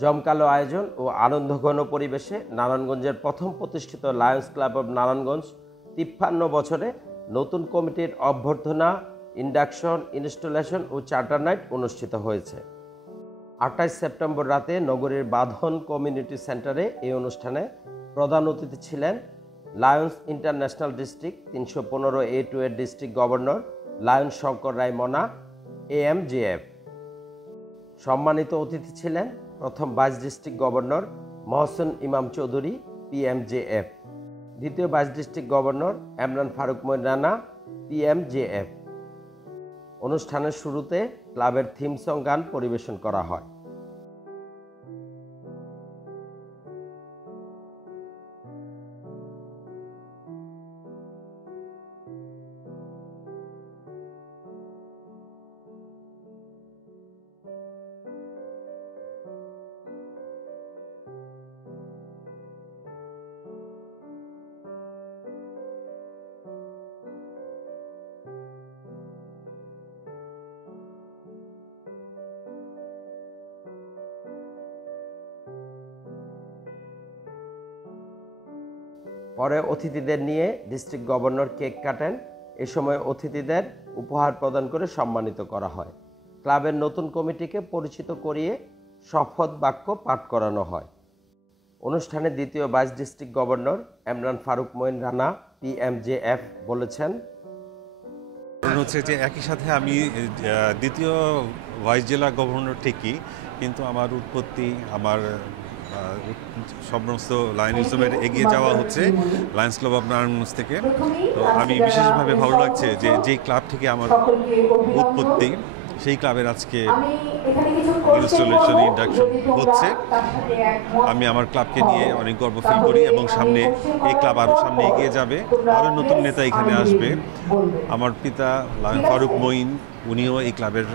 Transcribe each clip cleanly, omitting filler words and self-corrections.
জমকালো আয়োজন ও আনন্দঘন পরিবেশে নারায়ণগঞ্জের প্রথম প্রতিষ্ঠিত লায়ন্স ক্লাব অব নারায়ণগঞ্জ 53 বছরে নতুন কমিটির অভ্যর্থনা, ইন্ডাকশন, ইনস্টলেশন ও চার্টার নাইট অনুষ্ঠিত হয়েছে। 28 সেপ্টেম্বর রাতে নগরীর বাঁধন কমিউনিটি সেন্টারে এই অনুষ্ঠানে প্রধান অতিথি ছিলেন লায়ন্স ইন্টারন্যাশনাল ডিস্ট্রিক্ট 315A2 এর ডিস্ট্রিক্ট গভর্নর লায়ন শঙ্কর রায় মনা, AMJF। সম্মানিত অতিথি ছিলেন প্রথম vice district governor Mohsin Imam Chowdhury, PMJF, দ্বিতীয় vice district governor Emran Faruk Moin Rana, PMJF। অনুষ্ঠানের শুরুতে ক্লাবের থিম সং গান পরিবেশন করা হয়। পরে অতিথিদের নিয়ে ডিস্ট্রিক্ট গভর্নর কেক কাটেন। এ সময় অতিথিদের উপহার প্রদান করে সম্মানিত করা হয়। ক্লাবের নতুন কমিটিকে পরিচিত করিয়ে শপথ বাক্য পাঠ করানো হয়। অনুষ্ঠানে দ্বিতীয় vice district governor Emran Faruk Moin Rana, PMJF বলেছেন, হচ্ছে যে একই সাথে আমি দ্বিতীয় ভাইস জেলা গভর্নর ঠিকই, কিন্তু আমার উৎপত্তি, আমার সমস্ত লায়নিজমের এগিয়ে যাওয়া হচ্ছে লায়ন্স ক্লাব অব নারায়ণগঞ্জ থেকে। তো আমি বিশেষভাবে ভালো লাগছে যে যেই ক্লাব থেকে আমার উৎপত্তি সেই ক্লাবের আজকে ইনস্টলেশন, ইন্ডাকশন হচ্ছে। আমি আমার ক্লাবকে নিয়ে অনেক গর্ব ফিল করি এবং সামনে এই ক্লাব আরও সামনে এগিয়ে যাবে, আরও নতুন নেতা এখানে আসবে। আমার পিতা লায়ন ফারুক মঈন, উনিও এই ক্লাবের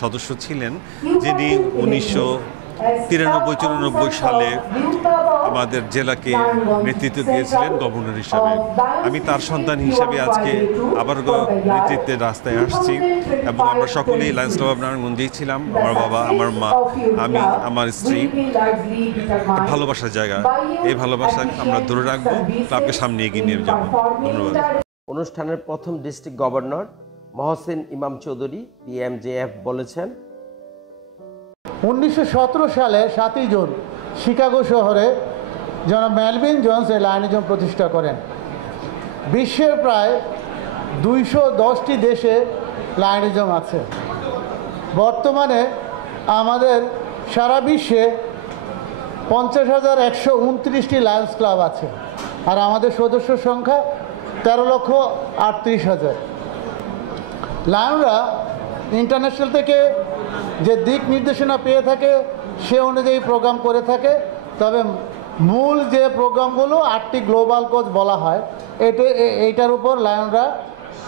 সদস্য ছিলেন, যিনি 1993-94 সালে আমাদের জেলাকে নেতৃত্ব দিয়েছিলেন গভর্নর হিসাবে। আমি তার সন্তান হিসাবে আজকে আবার নেতৃত্বের রাস্তায় আসছি এবং আমরা সকলেই লায়ন্স ক্লাব অব নারায়ণগঞ্জেই ছিলাম। আমার বাবা, আমার মা, আমি, আমার স্ত্রী। ভালোবাসার জায়গা, এই ভালোবাসা আমরা ধরে রাখবো, ক্লাবকে সামনে এগিয়ে নিয়ে যাবো। ধন্যবাদ। অনুষ্ঠানের প্রথম district governor Mohsin Imam Chowdhury, PMJF বলেছেন, 1917 সালে 7ই জুন শিকাগো শহরে জনাব মেলভিন জোন্স এই লায়নিজম প্রতিষ্ঠা করেন। বিশ্বের প্রায় 210টি দেশে লায়নিজম আছে। বর্তমানে আমাদের সারা বিশ্বে 50,129টি লায়ন্স ক্লাব আছে, আর আমাদের সদস্য সংখ্যা 13,38,000। লায়নরা ইন্টারন্যাশনাল থেকে যে দিক নির্দেশনা পেয়ে থাকে সে অনুযায়ী প্রোগ্রাম করে থাকে। তবে মূল যে প্রোগ্রামগুলো 8টি গ্লোবাল কোজ বলা হয়, এইটার উপর লায়নরা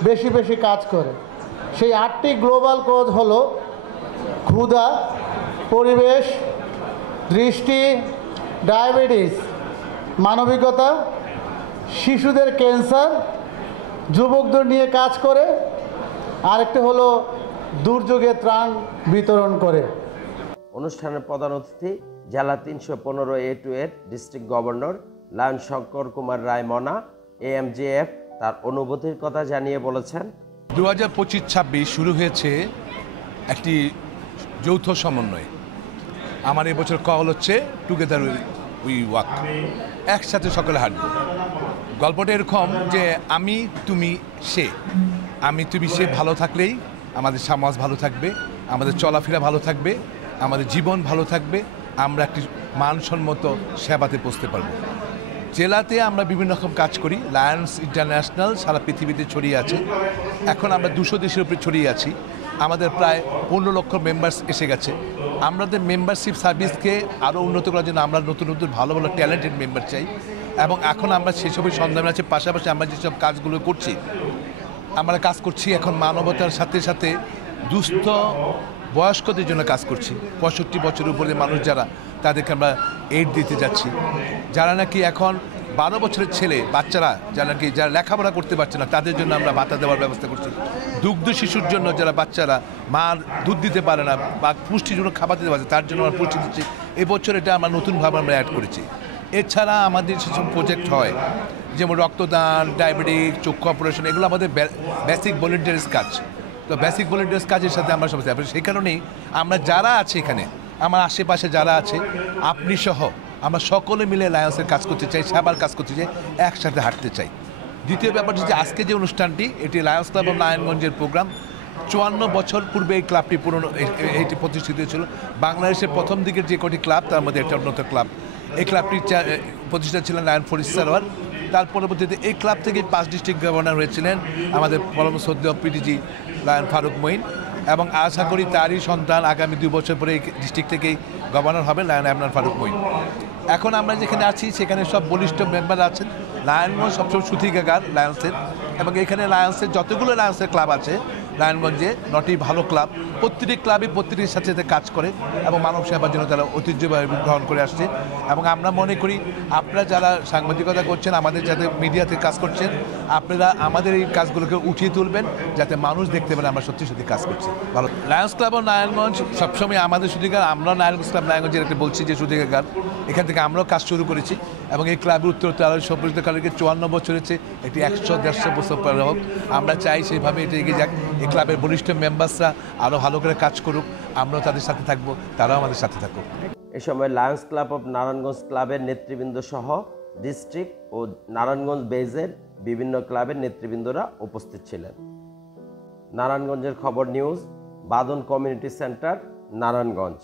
বেশি বেশি কাজ করে। সেই 8টি গ্লোবাল কোজ হলো ক্ষুধা, পরিবেশ, দৃষ্টি, ডায়াবেটিস, মানবিকতা, শিশুদের ক্যান্সার, যুবকদের নিয়ে কাজ করে, আরেকটি হলো দুর্যোগে ত্রাণ বিতরণ করে। অনুষ্ঠানের প্রধান অতিথি জেলা 315A2 এর district governor lion Shankar Kumar Roy Mona, AMJF তার অনুভূতির কথা জানিয়ে বলেছেন, 2025-26 শুরু হয়েছে একটি যৌথ সমন্বয়। আমার এবছর কল হচ্ছে টুগেদার উই ওয়াক, একসাথে সকলে হাঁটব। গল্পটা এরকম যে আমি, তুমি, সে, আমি, তুমি, সে ভালো থাকলেই আমাদের সমাজ ভালো থাকবে, আমাদের চলাফেরা ভালো থাকবে, আমাদের জীবন ভালো থাকবে, আমরা একটি মানসম্মত সেবাতে পৌঁছতে পারবো। জেলাতে আমরা বিভিন্ন রকম কাজ করি। লায়ন্স ইন্টারন্যাশনাল সারা পৃথিবীতে ছড়িয়ে আছে। এখন আমরা 200 দেশের উপরে ছড়িয়ে আছি। আমাদের প্রায় 15 লক্ষ মেম্বার্স এসে গেছে। আমাদের মেম্বারশিপ সার্ভিসকে আরও উন্নত করার জন্য আমরা নতুন নতুন ভালো ভালো ট্যালেন্টেড মেম্বার চাই এবং এখন আমরা সেসবের সন্ধানে আছি। পাশাপাশি আমরা যেসব কাজগুলো করছি, আমরা কাজ করছি এখন মানবতার সাথে সাথে দুস্থ বয়স্কদের জন্য কাজ করছি। 65 বছরের উপরে মানুষ যারা, তাদেরকে আমরা এইড দিতে যাচ্ছি। যারা নাকি এখন 12 বছরের ছেলে বাচ্চারা যারা লেখাপড়া করতে পারছে না তাদের জন্য আমরা ভাতা দেওয়ার ব্যবস্থা করছি। দুগ্ধ শিশুর জন্য যারা বাচ্চারা মার দুধ দিতে পারে না বা পুষ্টির জন্য খাবার দিতে পারছে তার জন্য আমরা পুষ্টি দিচ্ছি। এবছর এটা আমরা নতুনভাবে আমরা অ্যাড করেছি। এছাড়া আমাদের সেসব প্রজেক্ট হয় যেমন রক্তদান, ডায়াবেটিক, চক্ষু অপারেশন, এগুলো আমাদের বেসিক ভলেন্টিয়ার্স কাজ। তো বেসিক ভলেন্টিয়ার্স কাজের সাথে আমরা সবাই সেই কারণেই আমরা যারা আছে এখানে, আমার আশেপাশে যারা আছে, আপনি সহ আমরা সকলে মিলে লায়ন্সের কাজ করতে চাই, সেবার কাজ করতে চাই, একসাথে হাঁটতে চাই। দ্বিতীয় ব্যাপারটি হচ্ছে আজকে যে অনুষ্ঠানটি, এটি লায়ন্স ক্লাব অফ নারায়ণগঞ্জের প্রোগ্রাম। 54 বছর পূর্বে এই ক্লাবটি এটি প্রতিষ্ঠিত হয়েছিল। বাংলাদেশের প্রথম দিকের যে কটি ক্লাব তার মধ্যে একটা অন্যতম ক্লাব। এই ক্লাবটির প্রতিষ্ঠা ছিলেন লায়ন ফরিদ সারোয়ার। তার পরবর্তীতে এই ক্লাব থেকে 5 ডিস্ট্রিক্ট গভর্নর হয়েছিলেন আমাদের পরম শ্রদ্ধেয় পিডিজি লায়ন ফারুক মঈন, এবং আশা করি তারই সন্তান আগামী 2 বছর পরে এই ডিস্ট্রিক্ট থেকেই গভর্নর হবে লায়ন আমনান ফারুক মঈন। এখন আমরা যেখানে আছি সেখানে সব বলিষ্ঠ মেম্বার আছেন। নারায়ণগঞ্জ সবসময় সুতিকাগার লায়ন্সের, এবং এখানে লায়ন্সের যতগুলো লায়ন্সের ক্লাব আছে নারায়ণগঞ্জে 9টি ভালো ক্লাব, প্রতিটি ক্লাবই প্রতিটির সাথে সাথে কাজ করে এবং মানব সেবার জন্য তারা ঐতিহ্যভাবে গ্রহণ করে আসছে। এবং আমরা মনে করি আপনারা যারা সাংবাদিকতা করছেন, আমাদের যাতে মিডিয়াতে কাজ করছেন, আপনারা আমাদের এই কাজগুলোকে উঠিয়ে তুলবেন যাতে মানুষ দেখতে পারে আমরা সত্যি সত্যি কাজ করছি। ভালো লায়ন্স ক্লাব অফ নারায়ণগঞ্জ সবসময় আমাদের সুতিকার, আমরা নারায়ণগঞ্জ ক্লাব নারায়ণগঞ্জের একটা বলছি যে সুতিকাগার, এখান থেকে আমরাও কাজ শুরু করেছি এবং এই ক্লাবের উত্তরোত্তর আরও সম্প্রসারিতকারীকে 54 বছর হচ্ছে, একটি 100-150 বছর পরে হোক। আমরা চাই সেইভাবে এটা এগিয়ে যাক, এই ক্লাবের বলিষ্ঠ মেম্বার্সরা আরও ভালো করে কাজ করুক, আমরাও তাদের সাথে থাকবো, তারাও আমাদের সাথে থাকুক। এ সময় লায়ন্স ক্লাব অফ নারায়ণগঞ্জ ক্লাবের নেতৃবৃন্দ সহ ডিস্ট্রিক্ট ও নারায়ণগঞ্জ বেজের বিভিন্ন ক্লাবের নেতৃবৃন্দরা উপস্থিত ছিলেন। নারায়ণগঞ্জের খবর নিউজ, বাদন কমিউনিটি সেন্টার, নারায়ণগঞ্জ।